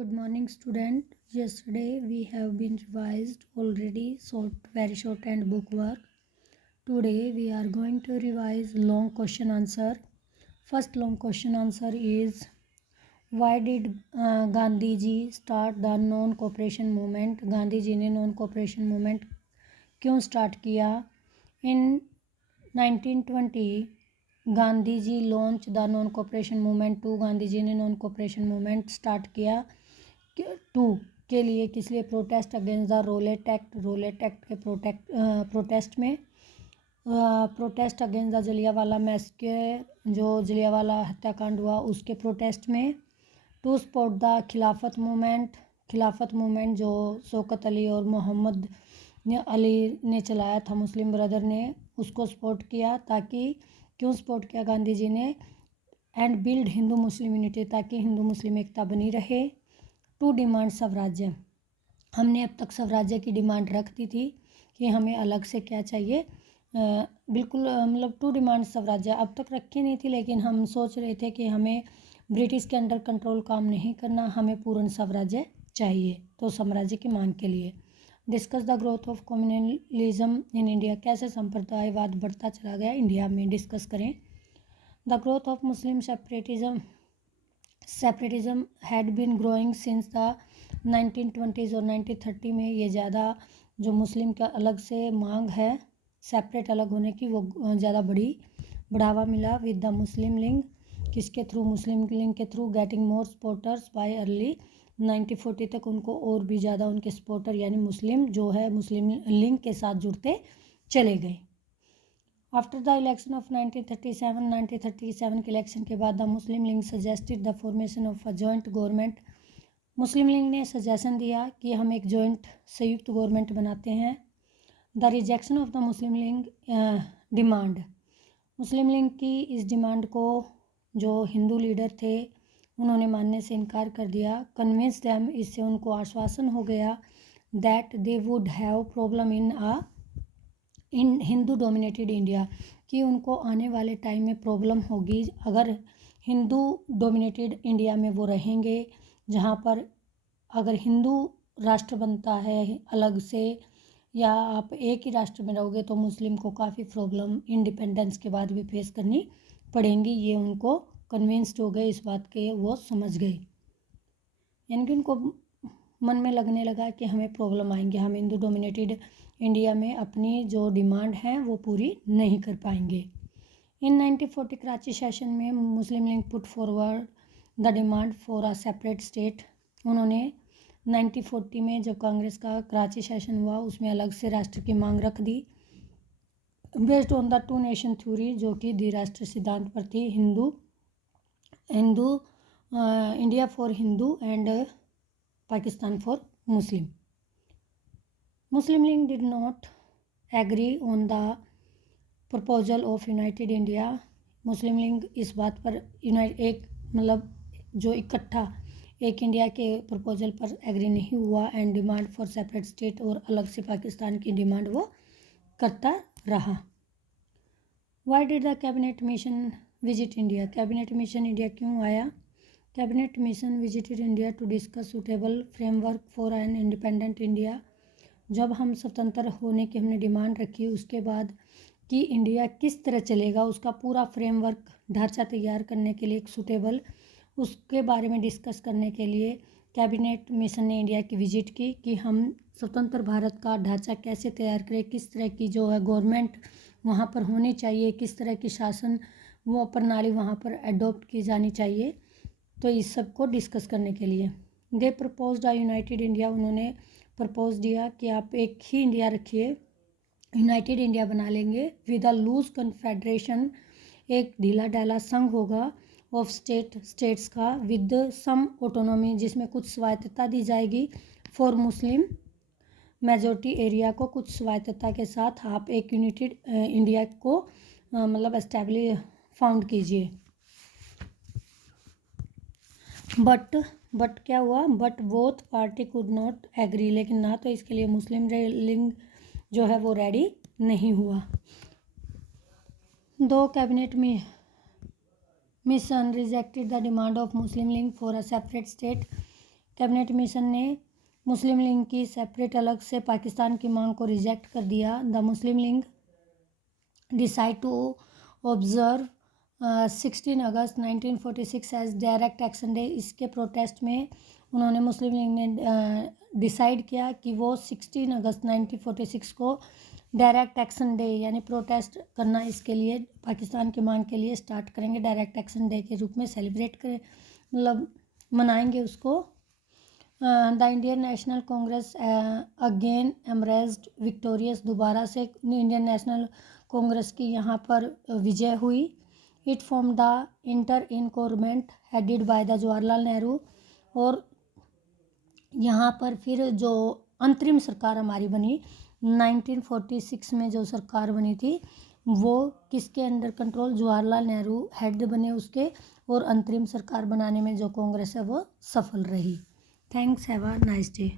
Good morning, student. Yesterday we have been revised already very short and book work. Today we are going to revise long question answer. First long question answer is, why did Gandhi ji start the non cooperation movement? Gandhi ji ने non cooperation movement क्यों start किया? In 1920 Gandhi ji launch the non cooperation movement to, Gandhi ji ने non cooperation movement start किया to के लिए, किस लिए? Protest against the Rowlatt Act के प्रोटेस्ट में, protest against the Jallianwala massacre, जो जलियांवाला हत्याकांड हुआ उसके प्रोटेस्ट में, to support the Khilafat movement जो शौकत अली और मोहम्मद अली ने चलाया था, मुस्लिम ब्रदर ने उसको सपोर्ट किया, ताकि क्यों सपोर्ट किया गांधी जी ने? And build Hindu Muslim unity, ताकि हिंदू मुस्लिम एकता बनी रहे। टू डिमांड स्वराज्य, हमने अब तक स्वराज्य की डिमांड रख दी थी कि हमें अलग से क्या चाहिए, बिल्कुल मतलब टू डिमांड स्वराज्य अब तक रखी नहीं थी, लेकिन हम सोच रहे थे कि हमें ब्रिटिश के अंडर कंट्रोल काम नहीं करना, हमें पूर्ण स्वराज्य चाहिए, तो साम्राज्य की मांग के लिए। Discuss the growth of communalism in India, कैसे संप्रदायवाद बढ़ता चला गया इंडिया में, डिस्कस करें। The growth of Muslim separatism had been growing since the 1920s और 1930 में ये ज़्यादा जो मुस्लिम का अलग से मांग है सेपरेट अलग होने की, वो ज़्यादा बढ़ावा मिला विद द मुस्लिम लिंग, किसके थ्रू? मुस्लिम लिंग के through, getting more supporters bye early 1940 तक उनको और भी ज़्यादा उनके सपोर्टर यानी मुस्लिम जो है मुस्लिम लिंग के साथ जुड़ते चले गए। आफ्टर द इलेक्शन ऑफ 1937 के इलेक्शन के बाद the Muslim league suggested the formation of a joint government, Muslim league ने सजेशन दिया कि हम एक जॉइंट संयुक्त गवर्नमेंट बनाते हैं। The rejection of the Muslim league demand, Muslim league की इस डिमांड को जो हिंदू लीडर थे उन्होंने मानने से इनकार कर दिया। कन्विंस दैम, इससे उनको आश्वासन हो गया that they would have problem in Hindu dominated India, कि उनको आने वाले टाइम में प्रॉब्लम होगी अगर हिंदू डोमिनेटेड इंडिया में वो रहेंगे, जहाँ पर अगर हिंदू राष्ट्र बनता है अलग से या आप एक ही राष्ट्र में रहोगे तो मुस्लिम को काफ़ी प्रॉब्लम इंडिपेंडेंस के बाद भी फेस करनी पड़ेंगी। ये उनको कन्विंस्ड हो गए इस बात के, वो समझ गए, यानी कि उनको मन में लगने लगा कि हमें प्रॉब्लम आएंगे, हम हिंदू डोमिनेटेड इंडिया में अपनी जो डिमांड है वो पूरी नहीं कर पाएंगे। इन 1940 कराची सेशन में Muslim League put forward the demand for a separate state, उन्होंने 1940 में जब कांग्रेस का कराची सेशन हुआ उसमें अलग से राष्ट्र की मांग रख दी, based on the two nation theory, जो कि द्विराष्ट्र सिद्धांत पर थी, India for Hindu and Pakistan for Muslim. Muslim League did not agree on the proposal of united India, Muslim League इस बात पर एक मतलब जो इकट्ठा एक इंडिया के प्रपोजल पर एग्री नहीं हुआ, and demand for separate state, और अलग से पाकिस्तान की डिमांड वो करता रहा। Why did the cabinet mission visit India, cabinet mission India क्यों आया? Cabinet mission visited India to discuss suitable framework for an independent India, जब हम स्वतंत्र होने की हमने डिमांड रखी उसके बाद कि इंडिया किस तरह चलेगा उसका पूरा फ्रेमवर्क ढांचा तैयार करने के लिए, एक सूटेबल उसके बारे में डिस्कस करने के लिए कैबिनेट मिशन ने इंडिया की विजिट की कि हम स्वतंत्र भारत का ढांचा कैसे तैयार करें, किस तरह की जो है गवर्नमेंट वहाँ पर होनी चाहिए, किस तरह की शासन वो प्रणाली वहाँ पर एडॉप्ट की जानी चाहिए, तो इस सब को डिस्कस करने के लिए दे प्रपोज्ड अ यूनाइटेड इंडिया, उन्होंने प्रपोज दिया कि आप एक ही इंडिया रखिए, यूनाइटेड इंडिया बना लेंगे विद अ लूज कन्फेडरेशन, एक ढीला ढाला संघ होगा ऑफ स्टेट्स का, विद सम ऑटोनॉमी, जिसमें कुछ स्वायत्तता दी जाएगी, फॉर मुस्लिम मेजॉरिटी एरिया को कुछ स्वायत्तता के साथ आप एक यूनाइटेड इंडिया को मतलब एस्टैब्लिश फाउंड कीजिए। बट क्या हुआ? But both party could not agree, लेकिन ना तो इसके लिए मुस्लिम लीग जो है वो रेडी नहीं हुआ। दो कैबिनेट में mission rejected the demand of Muslim league for a separate state, cabinet mission ने मुस्लिम लीग की सेपरेट अलग से पाकिस्तान की मांग को रिजेक्ट कर दिया। The Muslim League decide to observe 16 August 1946 as direct action day. इसके प्रोटेस्ट में उन्होंने मुस्लिम लीग ने डिसाइड किया कि वो 16 अगस्त 1946 को डायरेक्ट एक्शन डे यानी प्रोटेस्ट करना, इसके लिए पाकिस्तान की मांग के लिए स्टार्ट करेंगे। डायरेक्ट एक्शन डे के रूप में सेलिब्रेट करें, मतलब मनाएंगे उसको। The Indian National Congress again emerged victorious. दोबारा से इंडियन नेशनल कांग्रेस की यहाँ पर विजय हुई। It form the inter in government headed by the Jawaharlal Nehru. और यहाँ पर फिर जो अंतरिम सरकार हमारी बनी 1946 में, जो सरकार बनी थी वो किसके under control, Jawaharlal Nehru head बने उसके, और अंतरिम सरकार बनाने में जो कांग्रेस है वो सफल रही। Thanks, have a nice day.